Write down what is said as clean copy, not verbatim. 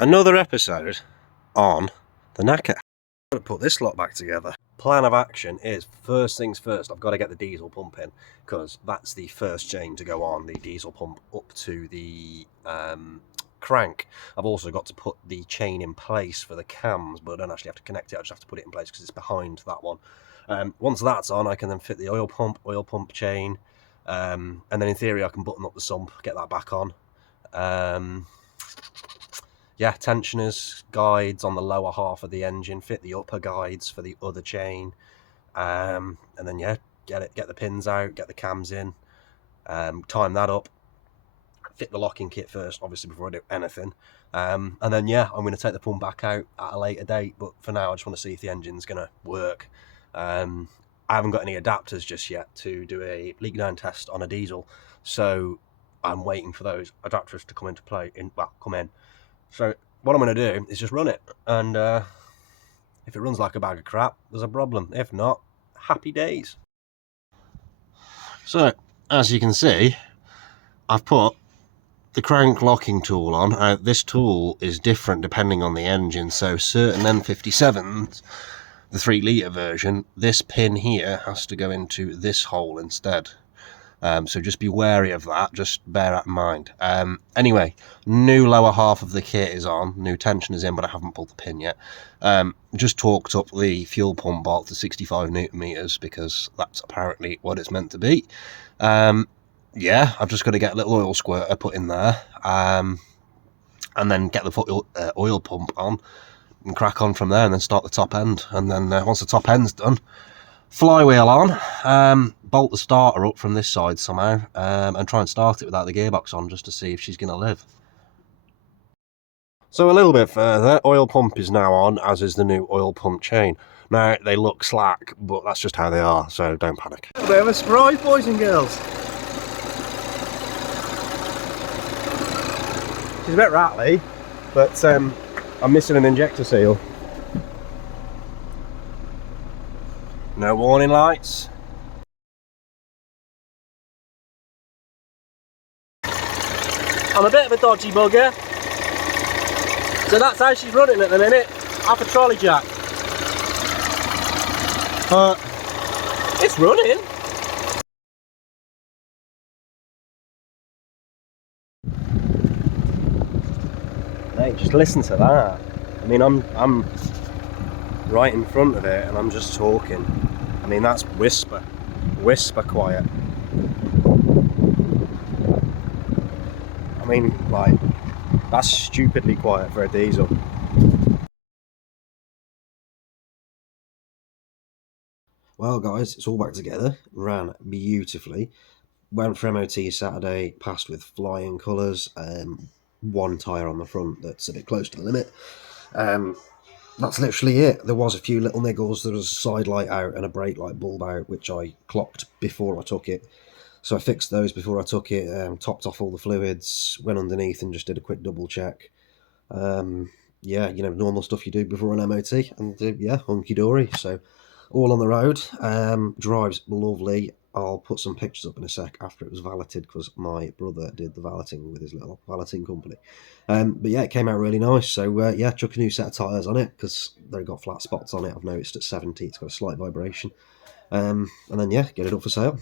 Another episode on the knacker. I'm going to put this lot back together. Plan of action is, first things first, I've got to get the diesel pump in, because that's the first chain to go on, the diesel pump up to the crank. I've also got to put the chain in place for the cams, but I don't actually have to connect it, I just have to put it in place because it's behind that one. Once that's on, I can then fit the oil pump chain, and then in theory I can button up the sump, get that back on. Yeah, tensioners, guides on the lower half of the engine, fit the upper guides for the other chain, and then yeah, get the pins out, get the cams in, time that up, fit the locking kit first, obviously, before I do anything, and then yeah, I'm going to take the pump back out at a later date, but for now I just want to see if the engine's going to work. I haven't got any adapters just yet to do a leak down test on a diesel, so I'm waiting for those adapters to come into play, come in. So what I'm going to do is just run it, and if it runs like a bag of crap, there's a problem. If not, happy days. So, as you can see, I've put the crank locking tool on. This tool is different depending on the engine, so certain n47s, the 3 litre version, this pin here has to go into this hole instead. So just be wary of that, just bear that in mind. Anyway, new lower half of the kit is on, new tension is in, but I haven't pulled the pin yet. Just torqued up the fuel pump bolt to 65 newton meters because that's apparently what it's meant to be. Yeah, I've just got to get a little oil squirter put in there, and then get the oil pump on and crack on from there, and then start the top end. And then once the top end's done, flywheel on, bolt the starter up from this side somehow, and try and start it without the gearbox on, just to see if she's going to live. So a little bit further, oil pump is now on, as is the new oil pump chain. Now, they look slack, but that's just how they are, so don't panic. A bit of a surprise, boys and girls. She's a bit rattly, but I'm missing an injector seal. No warning lights. I'm a bit of a dodgy bugger, so that's how she's running at the minute, half a trolley jack. But it's running. Mate, just listen to that. I mean, I'm right in front of it and I'm just talking. I mean, that's whisper quiet. I mean, like, that's stupidly quiet for a diesel. Well guys, it's all back together, ran beautifully. Went for MOT Saturday, passed with flying colours, one tyre on the front that's a bit close to the limit. That's literally it. There was a few little niggles. There was a side light out and a brake light bulb out, which I clocked before I took it. So I fixed those before I took it, topped off all the fluids, went underneath and just did a quick double check. Yeah, you know, normal stuff you do before an MOT, and yeah, hunky-dory. So all on the road, drives lovely. I'll put some pictures up in a sec after it was valeted, because my brother did the valeting with his little valeting company. But yeah, it came out really nice. So yeah, chuck a new set of tyres on it, because they've got flat spots on it. I've noticed at 70 it's got a slight vibration. And then yeah, get it up for sale.